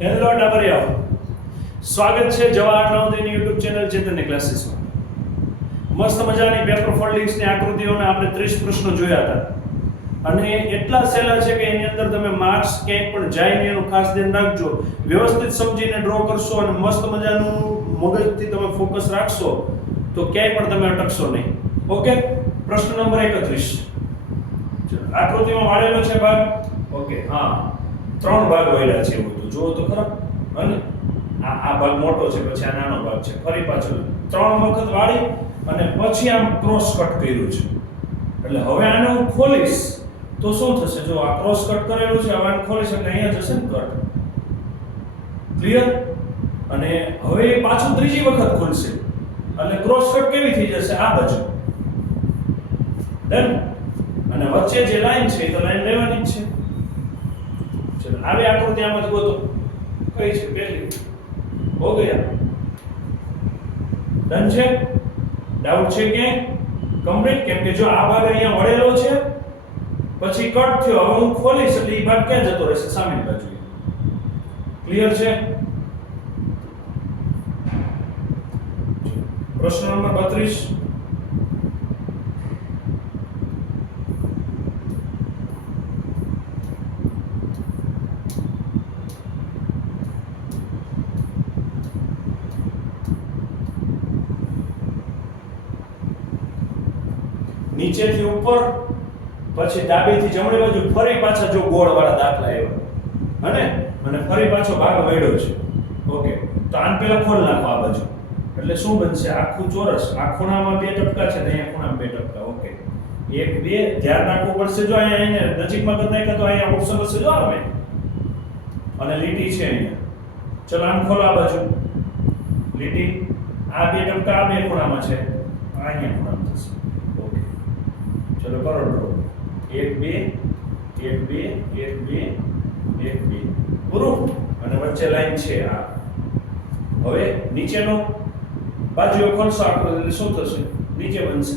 Hello ડાબરિયાઓ સ્વાગત છે જવાહર નવોદયની યુટ્યુબ ચેનલ ચેતનની ક્લાસીસમાં. મસ્ત મજાની પેપર ફોલ્ડિંગ્સની આકૃતિઓને આપણે 30 પ્રશ્નો જોયા હતા. અને એટલા સહેલા છે કે એની અંદર તમે માર્ક્સ ક્યાંય પણ જાય નહીં એનું ખાસ ધ્યાન રાખજો. વ્યવસ્થિત સમજીને ડ્રો કરશો અને મસ્ત મજાનું મગજથી તમે ફોકસ રાખશો તો ક્યાંય પણ તમે અટકશો નહીં. ઓકે પ્રશ્ન નંબર 31 ચલો, આકૃતિમાં વાળેલો છે ભાગ. ઓકે હા. ત્રણ ભાગ વાળ્યા છે એવું હતું. જુઓ તો ખરા. અને આ આ ભાગ મોટો છે, પછી આ નાનો ભાગ છે. ફરી પાછો ત્રણ વખત વાળી અને પછી આમ ક્રોસ કટ કર્યું છે. એટલે હવે આને હું ખોલીશ. તો શું થશે? જો આ ક્રોસ કટ કરેલું છે, હવે આને ખોલીશ એટલે અહીંયા જશે ને કટ ક્લિયર અને હવે પાછું ત્રીજી વખત ખુલશે. એટલે ક્રોસ કટ કેવી થઈ જશે? આ બાજુ. ડન અને વચ્ચે જે લાઈન છે, એ તો લાઈન લેવાની જ છે. આવી આકૃતિ આમ જ ગોતો. કઈ છે પહેલી હો ગયા. ડન છે? ડાઉટ છે કે કમ્પ્લીટ કેમ કે જો આ ભાગ અહીંયા વળેલો છે, પછી કટ થયો. હવે હું ખોલીશ, એટલે એ ભાગ ક્યાં જતો રહેશે? સામેની બાજુ ક્લિયર છે? પ્રશ્ન નંબર 32 નીચેથી ઉપર, પછી ડાબેથી જમણી બાજુ ફરી પાછા જો ગોળવાળા દાખલા એવા હને અને ફરી પાછો ભાગ વળ્યો છે. ઓકે, તો આન પહેલા ખોલ નાખો આ બાજુ. એટલે શું બનશે? આખું ચોરસ આ ખૂણામાં બે ટપકા છે ને અહીંયા ખૂણામાં બે ટપકા. ઓકે. એક, બે, ધ્યાન રાખવું પડશે જો અહીંયા એને નજીકમાં કરી નાખ્યા તો અહીંયા ઓપ્શન હશે જો આવે. અને લીટી છે અહીંયા. ચલો આમ ખોલો આ બાજુ. લીટી. આ બે ટપકા, આ બે ખૂણામાં છે. અહીંયા ખૂણામાં. ચલો કરો ડ્રો એક, બે એક બે એક બે એક, બે. પૂરું અને વચ્ચે લાઈન છે આ. હવે નીચેનો બાજુઓ ખોલશો, આખો એટલે શું થશે? નીચે બનશે.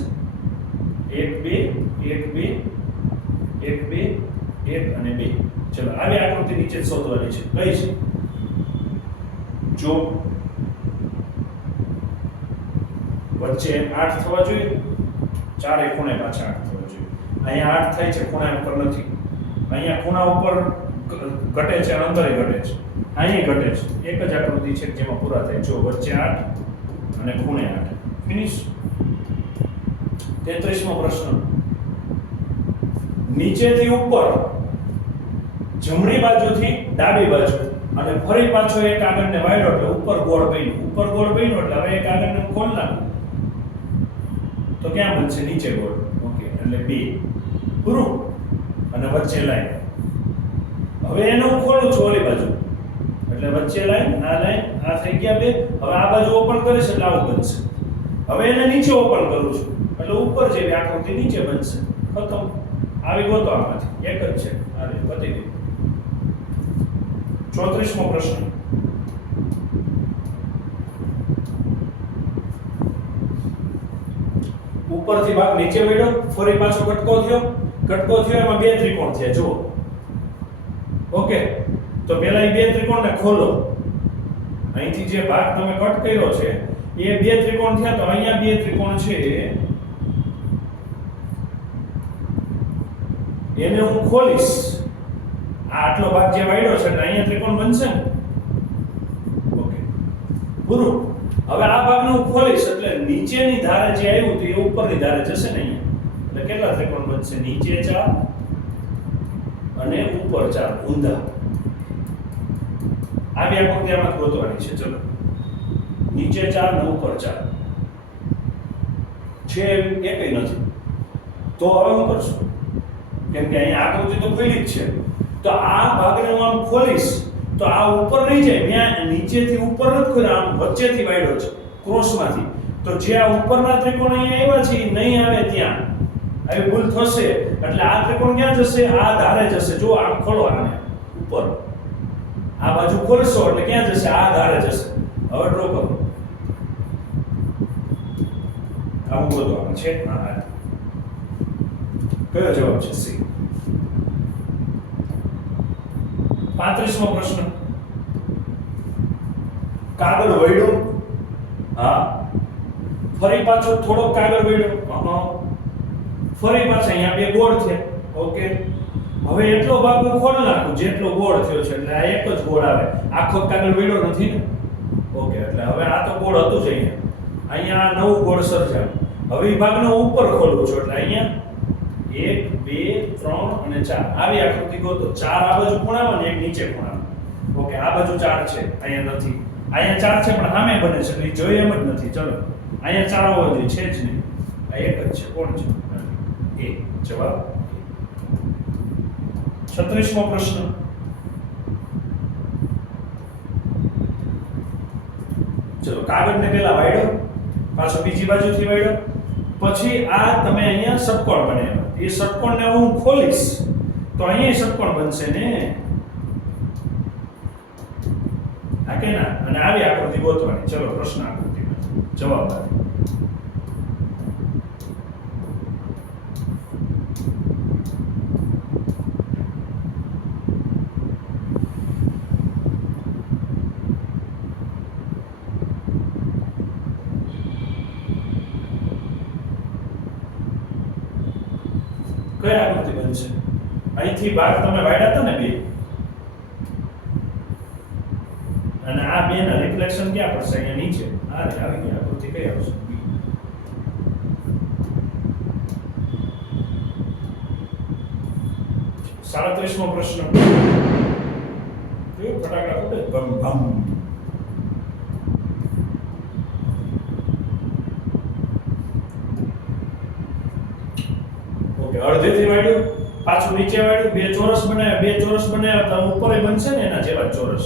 એક, બે એક બે એક બે, એક અને બે. ચલો, આવી આકૃતિ નીચે શોધવાની છે. કઈ છે? જો વચ્ચે આઠ થવા જોઈએ ચારે ખૂણે પાછા આઠ. અહીંયા આઠ થાય છે, ખૂણા ઉપર નથી. અહીંયા ખૂણા ઉપર ઘટે છે અને અંદરે ઘટે છે. અહીંયા ઘટે છે. એક જ આકૃતિ છે જેમાં પૂરા થાય. જો વચ્ચે આઠ અને ખૂણે આઠ ફિનિશ તેત્રીસમો પ્રશ્ન. નીચેથી ઉપર જમણી બાજુથી ડાબી બાજુ અને ફરી પાછો એક આગળને વાળ્યો એટલે ઉપર ગોળ બન્યું. ઉપર ગોળ બન્યું એટલે હવે એક આગળને ખોલ નાખું. તો ક્યાં બનશે? નીચે ગોળ. ઓકે, એટલે બે. પૂરું અને વચ્ચે લાઈન હવે એને ખોલું છું ઓલી બાજુ. એટલે વચ્ચે લાઈન આ લાઈન આ થઈ ગયા બે. હવે આ બાજુ ઓપન કરીશ એટલે આવું બનશે. હવે એને નીચે ઓપન કરું છું. એટલે ઉપર જેવી આકૃતિ નીચે બનશે. ખતમ. આવી ગયો તો આમાંથી. એક જ છે. આ રીતે પતી ગયું. ચોત્રીસમો પ્રશ્ન. ઉપરથી ભાગ નીચે વળ્યો ફરી પાછો કટકો થયો. કટકો થયો, એમાં બે ત્રિકોણ છે, જુઓ. ઓકે, તો પહેલા એ બે ત્રિકોણને ખોલો. અહીંથી જે ભાગ તમે કટ કર્યો છે, એ બે ત્રિકોણ થયા, તો અહીંયા બે ત્રિકોણ છે. એને હું ખોલીશ. આ આટલો ભાગ જે વાળ્યો છે, એટલે અહીંયા ત્રિકોણ બનશે ને? ઓકે. પૂરું. હવે આ ભાગને હું ખોલીશ, એટલે નીચેની ધારે જે આવ્યું હતું, એ ઉપરની ધારે જશે ને અહીંયા. એટલે કેટલા ત્રિકોણ બનશે નીચે ચાર અને ઉપર ચાર, ઊંધા. આવી આકૃતિ આમાં ગોતવાની છે, ચલો. નીચે ચાર ને ઉપર ચાર. છે એ કઈ નથી. તો હવે હું કરશું? કેમ કે અહીંયા આકૃતિ તો ખુલી જ છે. તો આ ભાગને હું આમ ખોલીશ, તો આ ઉપર નહીં જાય. ત્યાં નીચેથી ઉપર નથી ખોલ્યો, આમ વચ્ચેથી વાયડો છે, ક્રોસમાંથી. તો જે આ ઉપરના ત્રિકોણ અહીંયા આવ્યા છે, એ નહીં આવે ત્યાં. આવી ભૂલ થશે, એટલે આ ત્રિકોણ ક્યાં જશે? આ ધારે જશે. જો આમ ખોલો આને. ઉપર. આ બાજુ ખોલશો, એટલે ક્યાં જશે? આ ધારે જશે. હવે ડ્રો કરો. આવું બધું આમ છે? હા કયો જવાબ છે? સી પાંત્રીસમો પ્રશ્ન. કાગળ વળ્યો? હા. ફરી પાછો થોડો કાગળ વળ્યો? ફરી પાછા અહીંયા બે ગોળ છે ઓકે હવે એટલો ભાગ હું ખોલી નાખું, જેટલો ગોળ થયો છે. એટલે આ એક જ ગોળ આવે. આખો કાગળ વેડો નથી ને? ઓકે એટલે હવે આ તો ગોળ હતું જ અહીંયા. અહીંયા નવું ગોળ સર્જાયું. હવે ભાગનો ઉપર ખોલું છું. એટલે અહીંયા એક, બે, ત્રણ અને ચાર. આવી આકૃતિ ગોતો. ચાર આ બાજુ ખૂણામાં ને એક નીચે ખૂણામાં. ઓકે આ બાજુ ચાર છે. અહીંયા નથી. અહીંયા ચાર છે, પણ સામે બને છે. એટલે જોઈએ એમ જ નથી. ચલો. અહીંયા ચાર હોવા જોઈએ. છે જ નહીં. આ એક જ છે. કોણ છે? એ જવાબ છત્રીસમો પ્રશ્ન. ચલો, કાગળને પહેલા વાળ્યો પાછો બીજી બાજુથી વાળ્યો પછી આ તમે અહીંયા ષટકોણ બનાવ્યો. એ ષટકોણને હું ખોલીશ, તો અહીંયા ષટકોણ બનશે ને? આ કે ના અને આવી આકૃતિ ગોતવાની. ચલો, પ્રશ્ન આકૃતિમાં. જવાબ આપો. કઈ આકૃતિ બનશે અહીંથી ભાગ તમે વાળ્યા હતા ને બે? અને આ બે ના રિફ્લેક્શન ક્યાં પડશે? અહીંયા નીચે. આ રે, આવી ગયા. આકૃતિ કઈ આવશે? સાડત્રીસમો પ્રશ્ન. જોયું ફટાકડા ફૂટે? ભમ ભમ. ઓકે, અડધેથી વાળ્યું પાછું નીચે વાળ્યું બે ચોરસ બનાવ્યા બે ચોરસ બનાવ્યા તો ઉપર બનશે ને એના જેવા ચોરસ.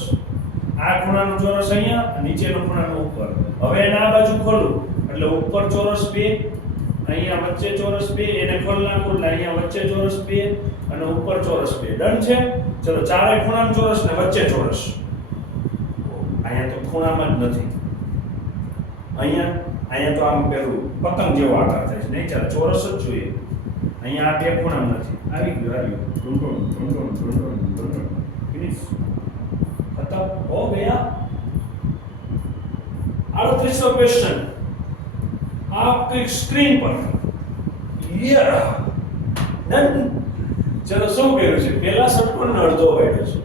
આ ખૂણાનું ચોરસ અહીંયા નીચેનો ખૂણાનો ઉપર. હવે એને આ બાજુ ખોલું. એટલે ઉપર ચોરસ બે, અહીંયા વચ્ચે ચોરસ બે, એને ખોલ નાખું એટલે અહીંયા વચ્ચે ચોરસ બે અને ઉપર ચોરસ બે. ડન છે? ચલો ચારે ખૂણાનું ચોરસ ને વચ્ચે ચોરસ. અહીંયા તો ખૂણામાં જ નથી. અહીંયા અહીંયા તો આમ પેલું પતંગ જેવો આકાર થાય છે. નહીં ચાલે, ચોરસ જ જોઈએ. અહીંયા આ બે ખૂણામાં નથી આવી ગયું આવી ગયું ઢૂંઢું ઢૂંઢું ઢૂંઢું ઢૂંઢું ફિનિશ खत्म हो गया अड़तीसवा क्वेश्चन आपकी स्क्रीन पर ये ડન ચલો શું કર્યું છે પહેલા ષટકોણનો અડધો વાળ્યો છે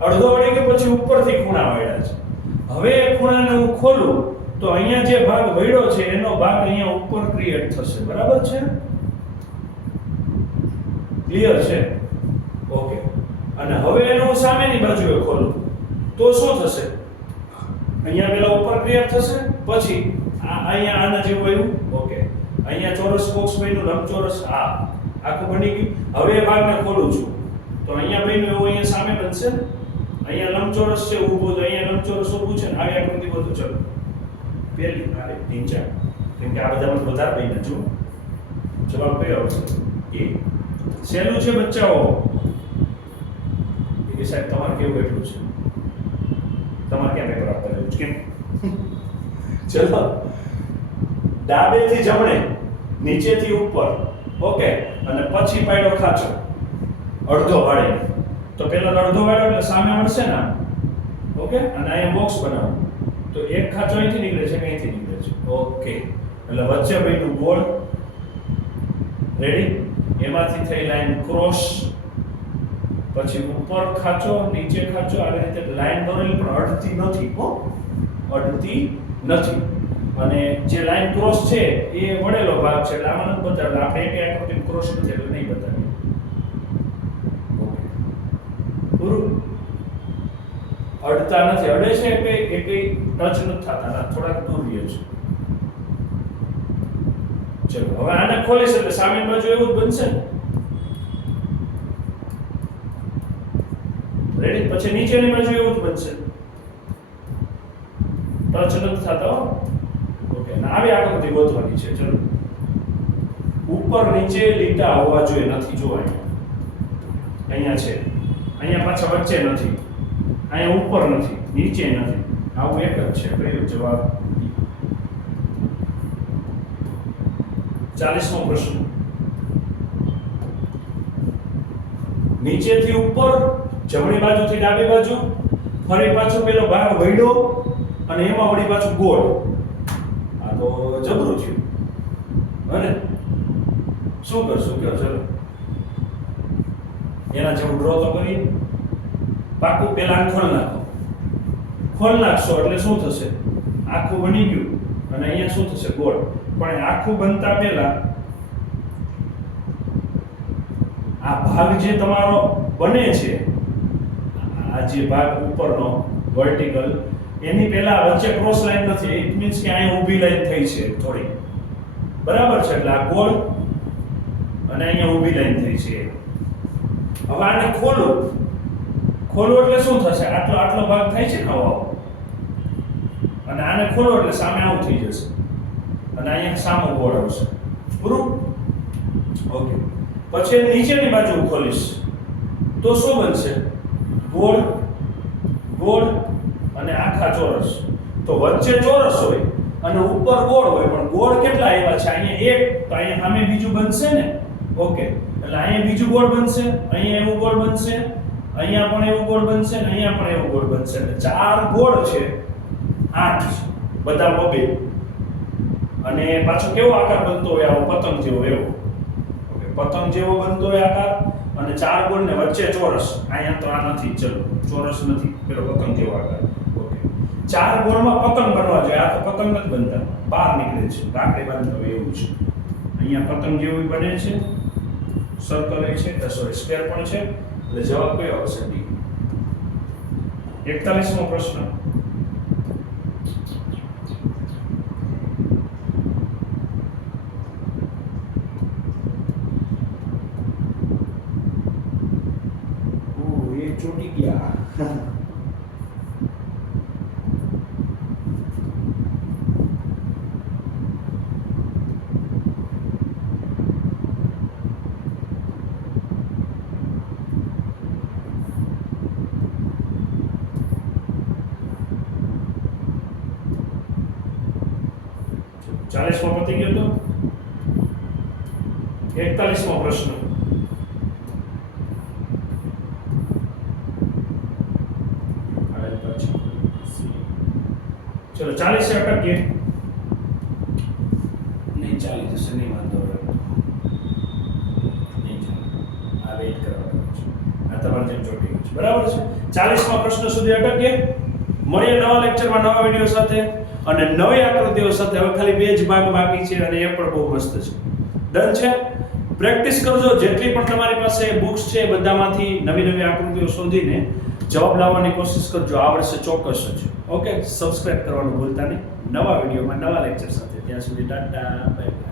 અડધો વાળી કે પછી ઉપરથી ખૂણા વાળ્યા છે હવે એ ખૂણાને હું ખોલું તો અહીંયા જે ભાગ વળ્યો છે એનો ભાગ અહીંયા ઉપર ક્રિએટ થશે બરાબર છે ક્લિયર છે? ઓકે અને હવે એનો સામેની બાજુએ ખોલું. તો શું થશે? અહીંયા પેલા ઉપર ક્રિયા થશે, પછી આ અહીંયા આના જેવું આવ્યું. ઓકે અહીંયા ચોરસ બોક્સ બન્યું, લંબચોરસ આ આખું બની ગયું. હવે એ ભાગને ખોલું છું. તો અહીંયા બન્યું એવું અહીંયા સામે બનશે. અહીંયા લંબચોરસ છે, ઊભો તો અહીંયા લંબચોરસ ઊભું છે ને આવી આકૃતિ બધું ચલો. પહેલી તીન ચાર. કેમ કે આ બધામાં વધારે બન્યા જો જવાબ કયો આવશે? એ સહેલું છે બચ્ચાઓ? એ સાહેબ, તમારે કેવું એટલું છે? તમારે ક્યાં પેપર આપતા રહ્યું છે? કેમ? ચલો. ડાબેથી જમણે, નીચેથી ઉપર. ઓકે. અને પછી પાડ્યો ખાચો અડધો વાળે. તો પેલો અડધો વાળ્યો એટલે સામે મળશે ને ઓકે? અને અહીંયા બોક્સ બનાવો. તો એક ખાચો અહીંથી નીકળે છે અહીંથી નીકળે છે? ઓકે. એટલે વચ્ચે ભાઈનું ગોળ. રેડી એમાંથી થઈ લાઈન ક્રોસ પછી ઉપર ખાચો, નીચે ખાચો, આવી રીતે લાઈન દોરેલી, પણ અડતી નથી, હો. અડતી નથી. અને જે લાઈન ક્રોસ છે, એ વળેલો ભાગ છે, એટલે આમાં નથી બતાવેલો. આપણે એક આકૃતિ ક્રોસ નથી, એટલે નહીં બતાવીએ. પૂરું અડતા નથી. અડે છે કે એ કઈ ટચ નથી થતા? થોડાક દૂર રહે છે ચલો, હવે આને ખોલીશ એટલે સામેની બાજુ એવું જ બનશે. રેડી પછી નીચેની બાજુ એવું જ બનશે. ટચ નથી થતો ઓકે ને આવી આકૃતિ ગોતવાની છે, ચલો. ઉપર નીચે લીટા હોવા જોઈએ, નથી જોવાય અહીંયા છે. અહીંયા પાછા વચ્ચે નથી. અહીંયા ઉપર નથી, નીચે નથી. આવું એક જ છે, કયો જવાબ? ચાલીસમો પ્રશ્ન. નીચેથી ઉપર જમણી બાજુથી ડાબી બાજુ, ફરી પાછો પેલો ભાગ વૈડો અને એમાં વળી પાછું ગોળ. આ તો જબરું થયું. હને? શું કરશું કે ચલો. એના જેવું ડ્રો તો કરી. પાકું પેલા ખોલ નાખો. ખોલ નાખશો એટલે શું થશે? આખું બની ગયું. અને અહીંયા શું થશે? ગોળ. પણ આખું બનતા પહેલા આ ભાગ જે તમારો બને છે, આ જે ભાગ ઉપરનો વર્ટિકલ એની પહેલા વચ્ચે ક્રોસ લાઈન નથી ઇટ મીન્સ કે અહીંયા ઊભી લાઈન થઈ છે થોડી. બરાબર છે, એટલે આ ગોળ અને અહીંયા ઊભી લાઈન થઈ છે. હવે આને ખોલો. ખોલો એટલે શું થશે? આટલો આટલો ભાગ થાય છે ને આવો. અને આને ખોલો એટલે સામે આવું થઈ જશે. અને અહીંયા સામો ગોળ આવશે પૂરું ઓકે. પછી નીચેની બાજુ ખોલીશ. તો શું બનશે? ગોળ ગોળ અને આખા ચોરસ. તો વચ્ચે ચોરસ હોય અને ઉપર ગોળ હોય. પણ ગોળ કેટલા આવ્યા છે? અહીંયા એક. તો અહીંયા સામે બીજું બનશે ને? ઓકે. એટલે અહીંયા બીજું ગોળ બનશે, અહીંયા એવું ગોળ બનશે, અહીંયા પણ એવું ગોળ બનશે ને અહીંયા પણ એવું ગોળ બનશે. એટલે ચાર ગોળ છે. આઠ બધા બબે અને પાછો કેવો આકાર બનતો હોય આવો પતંગ જેવો એવો. ઓકે, પતંગ જેવો બનતો હોય આકાર અને ચાર ગોળ ને વચ્ચે ચોરસ. અહીંયા તો આ નથી, ચલો, ચોરસ નથી, પેલો પતંગ જેવો આકાર. ઓકે. ચાર ગોળમાં પતંગ બનવા જોઈએ, આ તો પતંગ જ બનતા. બહાર નીકળે છે, રાખડી બાંધતા હોય એવું છે. અહીંયા પતંગ જેવું બને છે. સર્કલ છે સોરી સ્ક્વેર પણ છે. એટલે જવાબ કયો આવશે? ડી એકતાલીસમો પ્રશ્ન. ઓહ, એ ચોટી ગયા ચાલીસમાં પતી ગયો તો એકતાલીસમો પ્રશ્ન હવે પછી ચલો, ચાલીસ અટકીએ નહીં ચાલી જશે, નહીં, વાંધો નહીં ચાલે આ વેઇટ કરવાનું છે. આ તમારે ચોટી છે. બરાબર છે? ચાલીસમાં પ્રશ્ન સુધી અટકીએ મળીએ નવા લેક્ચરમાં નવા વીડિયો સાથે અને નવી આકૃતિઓ સાથે. હવે ખાલી બે ભાગ બાકી છે અને એ પણ બહુ મસ્ત છે. ડન છે? પ્રેક્ટિસ કરજો. જેટલી પણ તમારી પાસે બુક્સ છે, બધામાંથી નવી નવી આકૃતિઓ શોધીને જવાબ લાવવાની કોશિશ કરજો. આવડશે ચોક્કસ જ. ઓકે? સબસ્ક્રાઇબ કરવાનું ભૂલતા નહીં. નવા વિડીયોમાં નવા લેક્ચર સાથે. ત્યાં સુધી ટાટા બાય